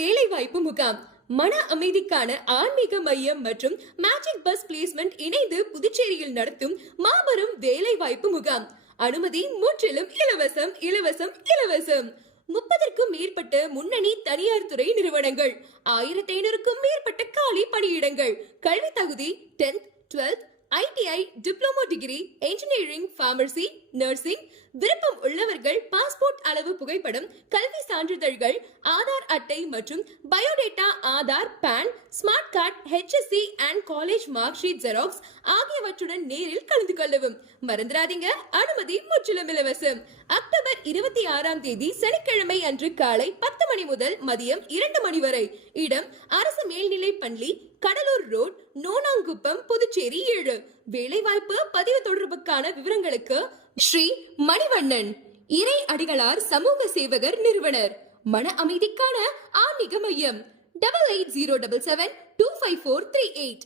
வேலை வாய்ப்பு முகாம், மன அமைதிக்கான ஆன்மீக மையம் மற்றும் மேஜிக் பஸ் பிளேஸ்மெண்ட் இணைந்து புதுச்சேரியில் நடத்தும் மாபெரும் வேலை வாய்ப்பு முகாம். அனுமதி முற்றிலும் இலவசம் இலவசம் இலவசம். 30க்கும் மேற்பட்ட முன்னணி தனியார் துறை நிறுவனங்கள், 1500க்கும் மேற்பட்ட காலி பணியிடங்கள். கல்வி தகுதி 10th 12th ITI, diploma degree, engineering, pharmacy, nursing. விருப்பம் உள்ளவர்கள் பாஸ்போர்ட் அளவு புகைப்படம், கல்வி சான்றிதழ்கள், ஆதார் அட்டை மற்றும் biodata, Aadhaar, PAN, smart card, HSC and college mark sheet xerox ஆகியவற்றுடன் நேரில் கலந்து கொள்ளவும். மறந்துடாதீங்க, அனுமதி முற்றிலும் இலவசம். அக்டோபர் 26ஆம் தேதி சனிக்கிழமை அன்று காலை 10 மணி முதல் மதியம் 2 மணி வரை. இடம் அரசு மேல்நிலை பள்ளி, கடலூர் ரோட், நோனாங்குப்பம், புதுச்சேரி 7. வேலைவாய்ப்பு பதிவு தொடர்புக்கான விவரங்களுக்கு ஸ்ரீ மணிவண்ணன், இறை அடிகளார் சமூக சேவகர், நிறுவனர். மன அமைதிக்கான ஆன்மீக மையம் 8807725438.